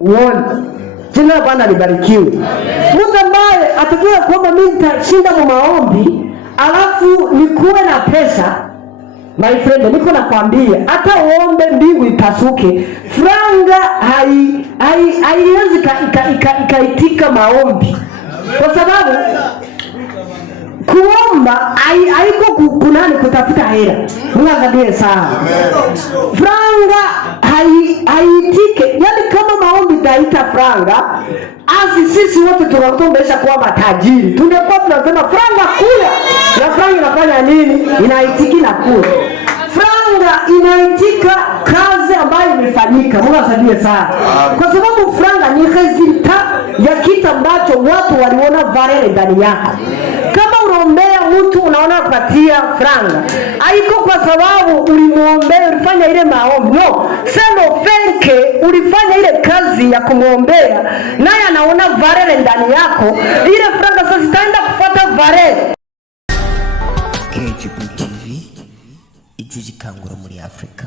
Uone. Jina la Bwana libarikiwe. Mtu ambaye atakia kwamba mimi nitashinda kwa maombi, alafu nikuwe na pesa, my friend, niko nakwambia hata uombe mbingu ipasuke, franga haiwezi ikaitika maombi. Kwa sababu kuomba haiko kunani kutafuta hela. Mungu angalie sana. Franga haitike. Yaani kama maombi daita franga, sisi wote tunatombesha kuwa matajiri. Tungekuwa tunasema franga kula. Na franga inafanya nini? Inaitiki na kula. Franga inaitika kazi ambayo imefanyika. Mungu asaidie sana. Kwa sababu franga ni resulta ya kitu ambacho watu waliona value ndani yako. Kama unaombea mtu unaona kupatia franga, haiko kwa sababu ulimuombea ulifanya ile maombi. No, sema fenke ulifanya ile kazi ya kumuombea, naye anaona value ndani yako. Ile franga sasa itaenda kufuata value. KGB TV ijuzi kangura muri Afrika.